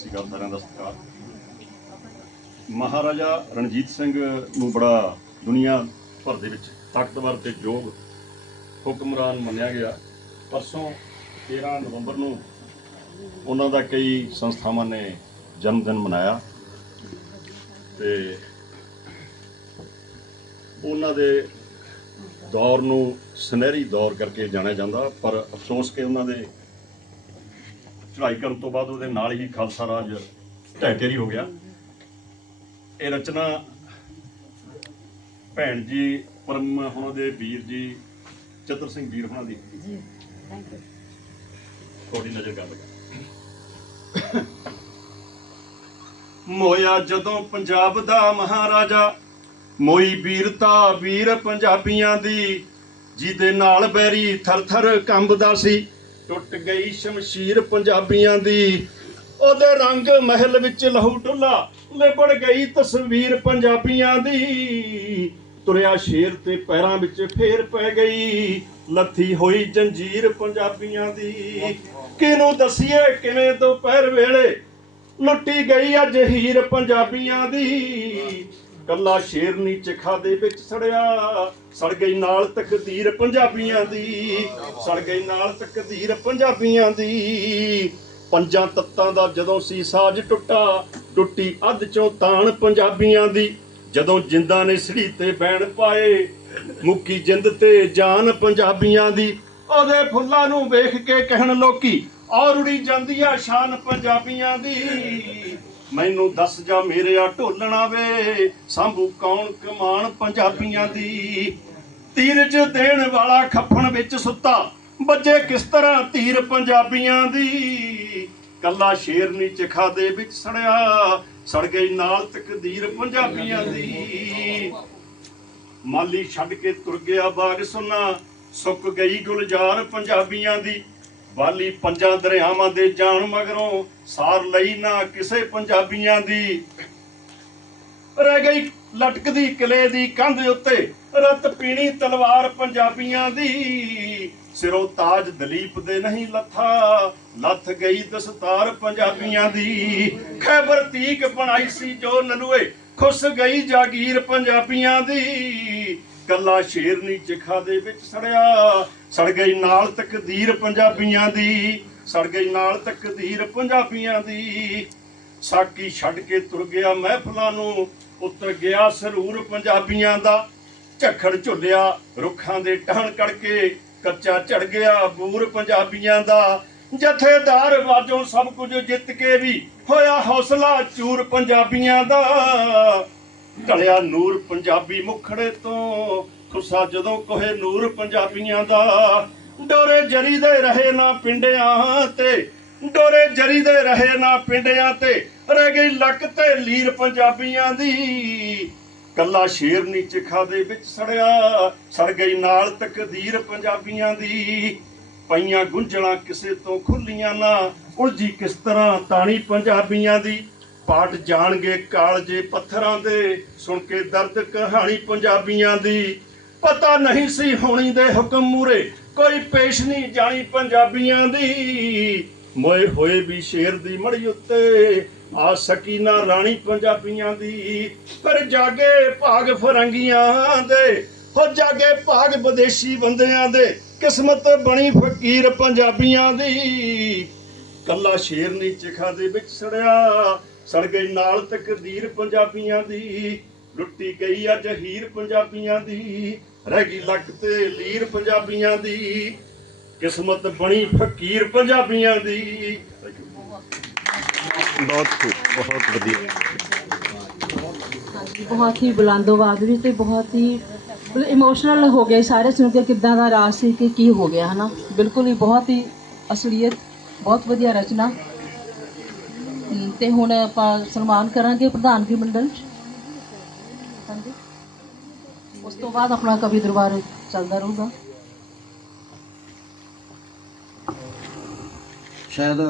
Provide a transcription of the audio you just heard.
ਸ੍ਰੀ ਅਕਾਲ ਸਾਰਿਆਂ ਦਾ ਸਤਿਕਾਰ। ਮਹਾਰਾਜਾ ਰਣਜੀਤ ਸਿੰਘ ਨੂੰ ਬੜਾ ਦੁਨੀਆ ਭਰ ਦੇ ਵਿੱਚ ਤਾਕਤਵਰ ਤੇ ਯੋਗ ਹੁਕਮਰਾਨ ਮੰਨਿਆ ਗਿਆ। ਪਰਸੋਂ 13 ਨਵੰਬਰ ਨੂੰ ਉਹਨਾਂ ਦਾ ਕਈ ਸੰਸਥਾਵਾਂ ਨੇ ਜਨਮ ਦਿਨ ਮਨਾਇਆ ਤੇ ਉਹਨਾਂ ਦੇ ਦੌਰ ਨੂੰ ਸੁਨਹਿਰੀ ਦੌਰ ਕਰਕੇ ਜਾਣਿਆ ਜਾਂਦਾ, ਪਰ ਅਫਸੋਸ ਕਿ ਉਹਨਾਂ ਦੇ ਚੜ੍ਹਾਈ ਕਰਨ ਤੋਂ ਬਾਅਦ ਉਹਦੇ ਨਾਲ ਹੀ ਖਾਲਸਾ ਰਾਜ ਢਹਿ ਢੇਰੀ ਹੋ ਗਿਆ। ਇਹ ਰਚਨਾ ਭੈਣ ਜੀ ਪਰਮ ਉਹਨਾਂ ਦੇ ਵੀਰ ਜੀ ਚਤਰ ਸਿੰਘ ਵੀਰ ਉਹਨਾਂ ਦੀ। ਜੀ ਥੈਂਕ ਯੂ ਤੁਹਾਡੀ ਨਜ਼ਰ ਕਰ। ਲਗਾ ਮੋਇਆ ਜਦੋਂ ਪੰਜਾਬ ਦਾ ਮਹਾਰਾਜਾ ਮੋਈ ਵੀਰਤਾ ਵੀਰ ਪੰਜਾਬੀਆਂ ਦੀ ਜਿਹਦੇ ਨਾਲ ਬੈਰੀ ਥਰ ਥਰ ਕੰਬਦਾ ਸੀ। ਟੁੱਟ ਗਈ ਸ਼ਮਸ਼ੀਰ ਪੰਜਾਬੀਆਂ ਦੀ। ਉਹਦੇ ਰੰਗ ਮਹਿਲ ਵਿੱਚ ਲਹੂ ਟੁੱਲਾ ਲਿਬੜ ਗਈ ਤਸਵੀਰ ਪੰਜਾਬੀਆਂ ਦੀ। ਤੁਰਿਆ ਸ਼ੇਰ ਤੇ ਪੈਰਾਂ ਵਿੱਚ ਫੇਰ ਪੈ ਗਈ ਲੱਥੀ ਹੋਈ ਜੰਜੀਰ ਪੰਜਾਬੀਆਂ ਦੀ। ਕਿਹਨੂੰ ਦਸੀਏ ਕਿਵੇਂ ਦੁਪਹਿਰ ਵੇਲੇ ਲੁੱਟੀ ਗਈ ਅੱਜ ਹੀਰ ਪੰਜਾਬੀਆਂ ਦੀ। ਕੱਲਾ ਸ਼ੇਰਨੀ ਚਖਾ ਦੇ ਵਿੱਚ ਸੜਿਆ। ਸੜ ਗਈ ਨਾਲ ਤਕਦੀਰ ਪੰਜਾਬੀਆਂ ਦੀ। ਸੜ ਗਈ ਨਾਲ ਤਕਦੀਰ ਪੰਜਾਬੀਆਂ ਦੀ। ਪੰਜਾਂ ਤੱਤਾਂ ਦਾ ਜਦੋਂ ਸੀ ਸਾਜ ਟੁੱਟਾ, ਟੁੱਟੀ ਅੱਧ ਚੋਂ ਤਾਣ ਪੰਜਾਬੀਆਂ ਦੀ। ਜਦੋਂ ਜਿੰਦਾਂ ਨੇ ਸੜੀ ਤੇ ਬੈਣ ਪਾਏ, ਮੁੱਕੀ ਜਿੰਦ ਤੇ ਜਾਨ ਪੰਜਾਬੀਆਂ ਦੀ। ਉਹਦੇ ਫੁੱਲਾਂ ਨੂੰ ਵੇਖ ਕੇ ਕਹਿਣ ਲੋਕੀ ਔਰ ਉੜੀ ਜਾਂਦੀ ਆ ਸ਼ਾਨ ਪੰਜਾਬੀਆਂ ਦੀ। ਮੈਨੂੰ ਦੱਸ ਜਾ ਮੇਰੇ ਢੋਲਣਾ ਵੇ ਸੰਭੂ ਕੌਣ ਕਮਾਨ ਪੰਜਾਬੀਆਂ ਦੀ? ਤੀਰਜ ਦੇਣ ਵਾਲਾ ਖੱਫਣ ਵਿੱਚ ਸੁੱਤਾ ਬੱਜੇ ਕਿਸ ਤਰ੍ਹਾਂ ਤੀਰ ਪੰਜਾਬੀਆਂ ਦੀ? ਕੱਲਾ ਸ਼ੇਰ ਸ਼ੇਰਨੀ ਚਖਾ ਦੇ ਵਿੱਚ ਸੜਿਆ, ਸੜ ਗਈ ਨਾਲ ਤਕਦੀਰ ਪੰਜਾਬੀਆਂ ਦੀ। ਮਾਲੀ ਛੱਡ ਕੇ ਤੁਰ ਗਿਆ ਬਾਗ ਸੁਨਾ, ਸੁੱਕ ਗਈ ਗੁਲਜ਼ਾਰ ਪੰਜਾਬੀਆਂ ਦੀ। ਵਾਲੀ ਪੰਜਾਂ ਦਰਿਆਵਾਂ ਦੇ ਜਾਣ ਮਗਰੋਂ ਸਾਰ ਲਈ ਨਾ ਕਿਸੇ ਪੰਜਾਬੀਆਂ ਦੀ। ਰਹਿ ਗਈ ਲਟਕਦੀ ਕਿਲੇ ਦੀ ਕੰਧ ਉੱਤੇ, ਰਤ ਪੀਣੀ ਤਲਵਾਰ ਪੰਜਾਬੀਆਂ ਦੀ। ਸਿਰੋਂ ਤਾਜ ਦਲੀਪ ਦੇ ਨਹੀਂ ਲੱਥਾ, ਲੱਥ ਗਈ ਦਸਤਾਰ ਪੰਜਾਬੀਆਂ ਦੀ। ਖੈਬਰ ਤੀਕ ਬਣਾਈ ਸੀ ਜੋ ਨਲੂਏ, ਖੁੱਸ ਗਈ ਜਾਗੀਰ ਪੰਜਾਬੀਆਂ ਦੀ। ਕੱਲਾ ਸ਼ੇਰਨੀ ਚਖਾ ਦੇ ਵਿੱਚ ਸੜਿਆ। ਸੜ ਗਈ ਨਾਲ ਤਕਦੀਰ ਪੰਜਾਬੀਆਂ ਦੀ, ਸੜ ਗਈ ਨਾਲ ਤਕਦੀਰ ਪੰਜਾਬੀਆਂ ਦੀ। ਸਾਕੀ ਛੱਡ ਕੇ ਤੁਰ ਗਿਆ ਮਹਿਫਲਾਂ ਨੂੰ, ਉਤਰ ਗਿਆ ਸਰੂਰ ਪੰਜਾਬੀਆਂ ਦਾ। ਝੱਖੜ ਝੁੱਲਿਆ ਰੁੱਖਾਂ ਦੇ ਟਹਣ ਕੜਕੇ, ਕੱਚਾ ਝੜ ਗਿਆ ਬੂਰ ਪੰਜਾਬੀਆਂ ਦਾ। ਜਥੇਦਾਰ ਵਾਜੋਂ ਸਭ ਕੁਝ ਜਿੱਤ ਕੇ ਵੀ ਹੋਇਆ ਹੌਸਲਾ ਚੂਰ ਪੰਜਾਬੀਆਂ ਦਾ। ਢਲਿਆ ਨੂਰ ਪੰਜਾਬੀ ਮੁਖੜੇ ਤੋਂ। ਖੁੱਸਾ ਜਦੋਂ ਕੋਹੇ ਨੂਰ ਪੰਜਾਬੀਆਂ ਦਾ, ਡੋਰੇ ਜਰੀ ਦੇ ਰਹੇ ਨਾ ਪਿੰਡਿਆਂ ਤੇ। ਡੋਰੇ ਜਰੀ ਦੇ ਰਹੇ ਨਾ ਪਿੰਡਿਆਂ ਤੇ, ਰਹਿ ਗਈ ਲੱਕ ਤੇ ਲੀਰ ਪੰਜਾਬੀਆਂ ਦੀ। ਕੱਲਾ ਸ਼ੇਰਨੀ ਚਖਾ ਦੇ ਵਿੱਚ ਸੜਿਆ, ਸੜ ਗਈ ਨਾਲ ਤਕਦੀਰ ਪੰਜਾਬੀਆਂ ਦੀ। ਪਈਆਂ ਗੁੰਝਲਾਂ ਕਿਸੇ ਤੋਂ ਖੁੱਲੀਆਂ ਨਾ, ਉਲਝੀ ਕਿਸ ਤਰ੍ਹਾਂ ਤਾਣੀ ਪੰਜਾਬੀਆਂ ਦੀ। ਪਾਟ ਜਾਣਗੇ ਕਾਲਜੇ ਪੱਥਰਾਂ ਦੇ। ਸੁਣ ਕੇ ਦਰਦ ਕਹਾਣੀ ਪੰਜਾਬੀਆਂ ਦੀ। ਪਤਾ ਨਹੀਂ ਸੀ ਹੋਣੀ ਦੇ ਹੁਕਮ ਮੂਰੇ ਕੋਈ ਪੇਸ਼ ਨਹੀਂ ਜਾਣੀ ਪੰਜਾਬੀਆਂ ਦੀ। ਮੋਏ ਹੋਏ ਵੀ ਸ਼ੇਰ ਦੀ ਮੜੀ ਉੱਤੇ। ਆ ਸਕੀ ਨਾ ਰਾਣੀ ਪੰਜਾਬੀਆਂ ਦੀ। ਪਰ ਜਾਗੇ ਭਾਗ ਫਰੰਗੀਆਂ ਦੇ। ਹੋ ਜਾਗੇ ਭਾਗ ਵਿਦੇਸ਼ੀ ਬੰਦਿਆਂ ਦੇ। ਕਿਸਮਤ ਬਣੀ ਫਕੀਰ ਪੰਜਾਬੀਆਂ ਦੀ। ਕੱਲਾ ਸ਼ੇਰਨੀ ਚਖਾ ਦੇ ਵਿੱਚ ਸੜਿਆ। ਸੜ ਗਈ ਨਾਲ ਤਕਦੀਰ ਪੰਜਾਬੀਆਂ ਦੀ। ਲੁੱਟੀ ਗਈ ਅੱਜ ਹੀਰ ਪੰਜਾਬੀਆਂ ਦੀ। ਰਹਿ ਗਈ ਲੱਕ ਤੇ ਲੀਰ ਪੰਜਾਬੀਆਂ ਦੀ। ਕਿਸਮਤ ਬਣੀ ਫਕੀਰ ਪੰਜਾਬੀਆਂ ਦੀ। ਬਹੁਤ ਬਹੁਤ ਵਧੀਆ। ਬਹੁਤ ਹੀ ਬੁਲੰਦੋਵਾਦ ਵੀ ਤੇ ਬਹੁਤ ਹੀ ਇਮੋਸ਼ਨਲ ਹੋ ਗਏ ਸਾਰੇ ਸੁਣ ਕੇ ਕਿੱਦਾਂ ਦਾ ਰਾਜ ਸੀ ਕਿ ਕੀ ਹੋ ਗਿਆ ਹਨਾ? ਬਿਲਕੁਲ ਹੀ ਬਹੁਤ ਹੀ ਅਸਲੀਅਤ ਬਹੁਤ ਵਧੀਆ ਰਚਨਾ। ਤੇ ਹੁਣ ਆਪਾਂ ਸਨਮਾਨ ਕਰਾਂਗੇ ਪ੍ਰਧਾਨਗੀ ਮੰਡਲ ਚ। ਹਾਂਜੀ। ਉਸ ਤੋਂ ਬਾਅਦ ਆਪਣਾ ਕਵੀ ਦਰਬਾਰ ਚੱਲਦਾ ਰਹੂਗਾ। ਸ਼ਾਇਦ